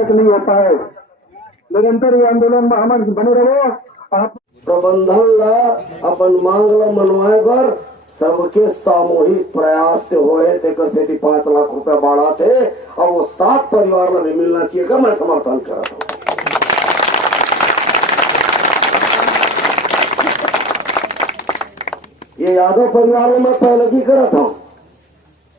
नहीं होता है। निरंतर ये आंदोलन में हम बने रहो। आप प्रबंधन ला अपन मांग ला मनवाए बर सबके सामूहिक प्रयास से होए तेकर से 5 लाख रुपया बाढ़ा थे और वो 7 परिवार ला भी मिलना चाहिए का मैं समर्थन करता हूँ। ये यादव परिवारों में पहले की करता हूँ।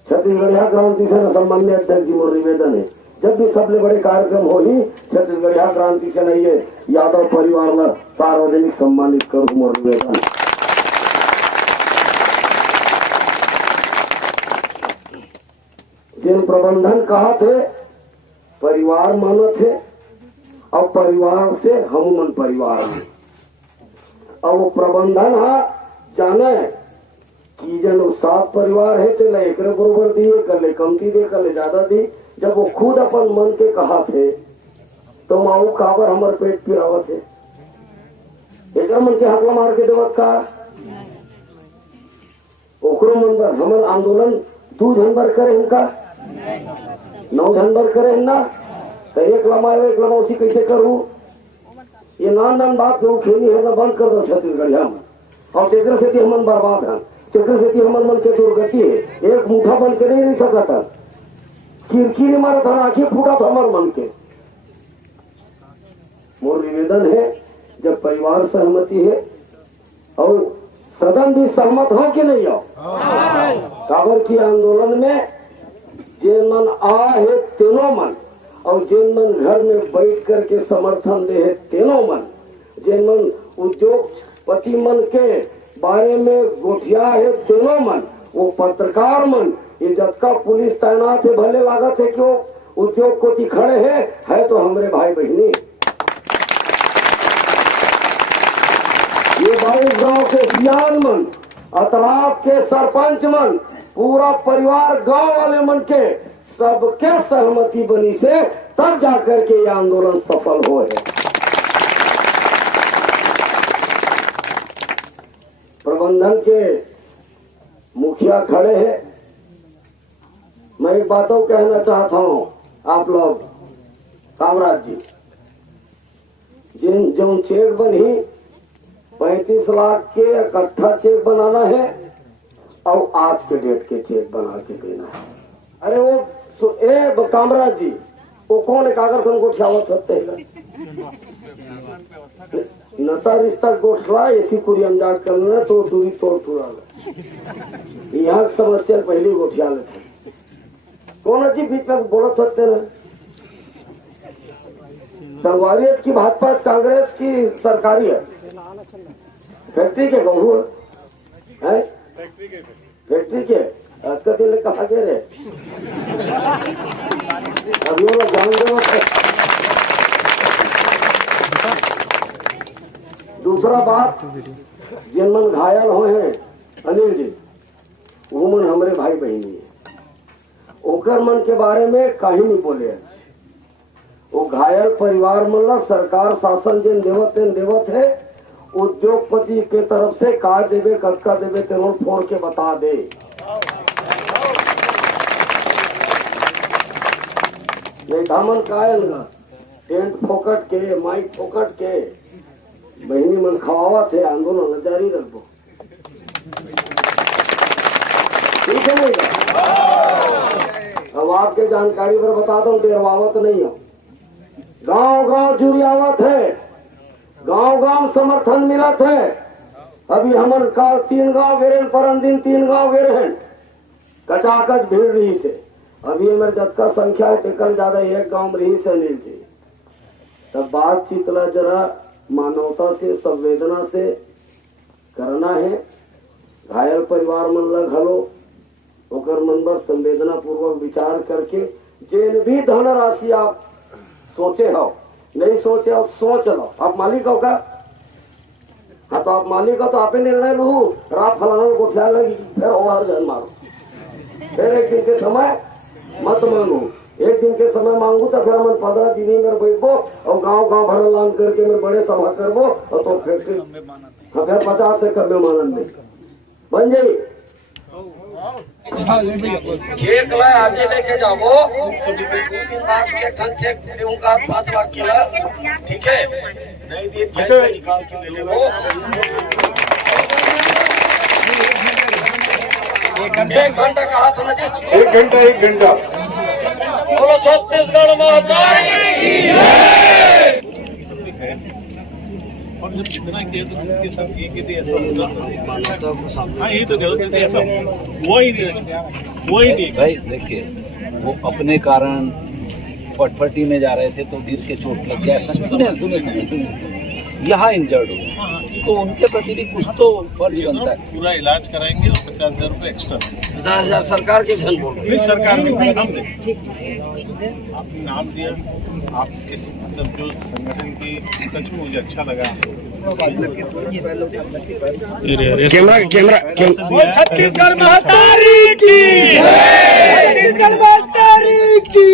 छत्तीसगढ़िया क्रांति से सम्मान्य अध्यक्ष जी मोर निवेदन है, जब भी सबले बड़े कार्यक्रम हो ही छत्तीसगढ़िया क्रांति से नहीं है यादव परिवार ला सार्वजनिक सम्मानित करूँ मोर निवेदन। जिन प्रबंधन कहा थे परिवार मानो थे और परिवार से हम मन परिवार में और वो प्रबंधन जाने कि जन 7 परिवार है तो एक बरोबर दिए कर ले कमती दे कर ले ज्यादा दी। जब वो खुद अपन मन के कहा थे तो माऊ काबर हमारे पेट पिरावत है एक मन के हकला मार के देवत का ओकरो मन पर हमर आंदोलन 2 जनवर करे इनका 9 जनवर करे ना तो एक लमाए एक लमाउसी कैसे करूं। ये नान बात जो खेली है ना बंद कर दो छत्तीसगढ़िया में और तेकर से हमन बर्बाद है। तेकर से हमन मन के दुर्गति है। एक मुठा बन के नहीं रह सकता किरकिरी मारा था आंखें फूटा था हमारे मन के। मोर निवेदन है जब परिवार सहमति है और सदन भी सहमत हो कि नहीं हो काबर की आंदोलन में जिन मन आ है तीनों मन और जिन मन घर में बैठ करके समर्थन दे है तीनों मन जिन मन उद्योगपति मन के बारे में गोठिया है तीनों मन वो पत्रकार मन ये जबका पुलिस तैनात है भले लागत है क्यों उद्योग को खड़े है तो हमारे भाई बहनी। ये 22 गांव के सियान मन अतराफ के सरपंच मन पूरा परिवार गांव वाले मन के सबके सहमति बनी से तब जाकर के ये आंदोलन सफल हो है। प्रबंधन के मुखिया खड़े हैं। मैं एक बातों कहना चाहता हूं आप लोग कामराज जी जिन जो चेक बनी 35 लाख के इकट्ठा चेक बनाना है और आज के डेट के चेक बना के देना है। अरे वो कामराज जी वो कौन है कागज से गोठियावत होते हैं नता रिश्ता गोठला ऐसी पूरी अमजाद करना तो दूरी तोड़ तुड़ा यहाँ की समस्या पहली गोठिया लेते कौन अजीब बीच में बोलत सकते न संगवारियत की भाजपा कांग्रेस की सरकारी है फैक्ट्री के गहू है फैक्ट्री के आपका दिल कहा गए रे अभी वो जान दो। दूसरा बात जिन मन घायल हुए हैं अनिल जी वो मन हमारे भाई बहनी है ओकर मन के बारे में कहीं नहीं बोले। वो घायल परिवार मन ला सरकार शासन जिन देवत है उद्योगपति के तरफ से का देवे कतका देवे तेनों फोड़ के बता दे। नहीं धामन कायल टेंट फोकट के माइक फोकट के बहनी मन खवावा थे आंदोलन जारी रखो ठीक है नहीं। अब आपके जानकारी पर बता दो डेरवावत नहीं हो गांव गांव जुरियावत है गांव गांव समर्थन मिला थे। अभी हमन का 3 गांव गिरे परम दिन 3 गांव गिरे हैं कचाकच भीड़ रही से अभी हमारे जबका संख्या टिकल ज्यादा 1 गांव में रही से अनिल जी तब बातचीत ला जरा मानवता से संवेदना से करना है। घायल परिवार मन ला घलो ओकर मन पर संवेदना पूर्वक विचार करके जिन भी धनराशि आप सोचे हो नहीं सोचे हो सोच लो। आप मालिक हो का हाँ तो आप मालिक हो तो आप ही निर्णय लो रात फलाना गोठिया लगी फिर और जन मारो फिर 1 दिन के समय मत मांगो 1 दिन के समय मांगू तो फिर हम 15 दिन में बैठबो और गांव गांव भर लान करके मैं बड़े सभा करबो और तो फिर 50 से कम मानन में बन जाई चेक ला आज लेके जाओ 2 दिन बाद के ठन चेक दूंगा 5 लाख के ला, ठीक है? नहीं दिए पैसे निकाल के ले लो। 1 घंटा कहा था ना जी? 1 घंटा बोलो छत्तीसगढ़ माता की और जब इतना किया तो इसके साथ ये कि ऐसा होगा। हाँ यही तो कह रहा था ऐसा वही नहीं भाई देखिए वो अपने कारण फटफटी में जा रहे थे तो गिर के चोट लग गया। सुने यहाँ इंजर्ड हो तो उनके प्रति भी कुछ तो फर्ज बनता है। पूरा इलाज कराएंगे और 50,000 रुपये एक्स्ट्रा। 50,000 सरकार के धन बोल नहीं सरकार ने हम दे आपने नाम दिया, आप किस मतलब जो संगठन की सच में मुझे अच्छा लगा। छत्तीसगढ़ महतारी की, छत्तीसगढ़ महतारी की,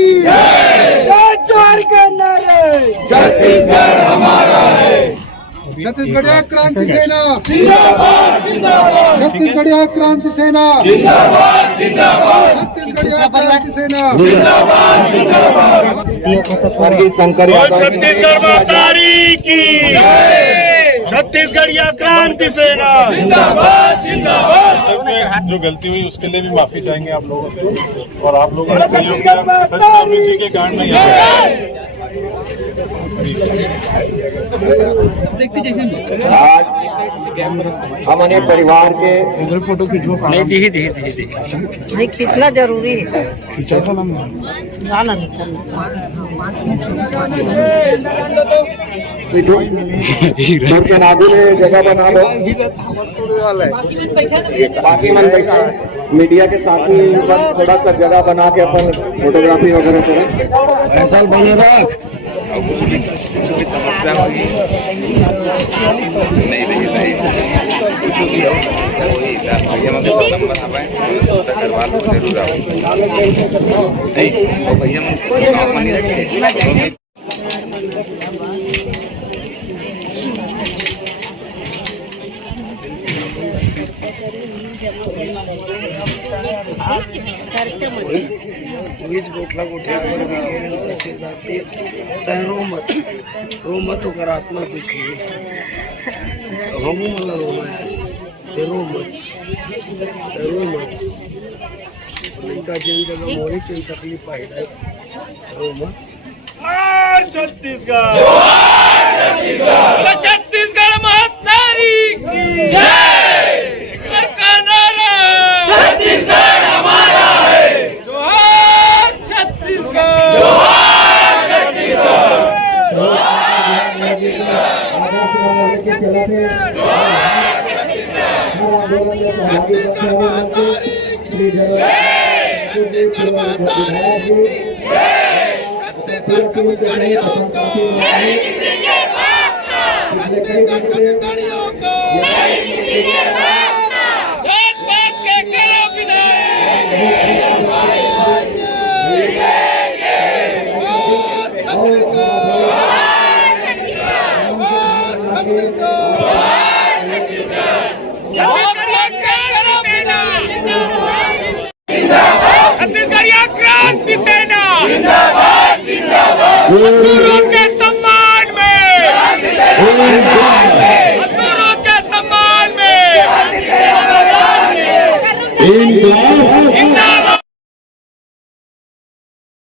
जोर करना है, छत्तीसगढ़ हमारा है। छत्तीसगढ़िया क्रांति सेना जिंदाबाद जिंदाबाद, छत्तीसगढ़िया क्रांति सेना जिंदाबाद जिंदाबाद, छत्तीसगढ़िया क्रांति सेना जिंदाबाद जिंदाबाद। शंकर छत्तीसगढ़ महतारी की, छत्तीसगढ़िया क्रांति सेना जिंदाबाद जिंदाबाद। जो गलती हुई उसके लिए भी माफी चाहेंगे आप लोगों से, और आप लोगों ने सहयोग किया। सच में इसी के कारण मैं यहाँ आज हमारे परिवार के नहीं खींचना जरूरी है। के नागू में जगह बना लो, बाकी मन बैठा मीडिया के साथ ही बस थोड़ा सा जगह बना के अपन फोटोग्राफी वगैरह करें। ऐसा बने रख समस्या होगी नहीं कुछ भी हो समस्या होगी भैया मैं बता पाए करवा लो जरूर आओ नहीं भैया मैं रो मत होकर आत्मा दुखी हम मला रो मत लड़का जिन जगह मोही कोई तकलीफ पाई रो मत। छत्तीसगढ़ छत्तीसगढ़ महतारी की जय, छत्तीसगढ़ हमारा है, जोहार छत्तीसगढ़, जोहार छत्तीसगढ़, छत्तीसगढ़िया क्रांति सेना जिंदाबाद जिंदाबाद, मजदूरों के सम्मान में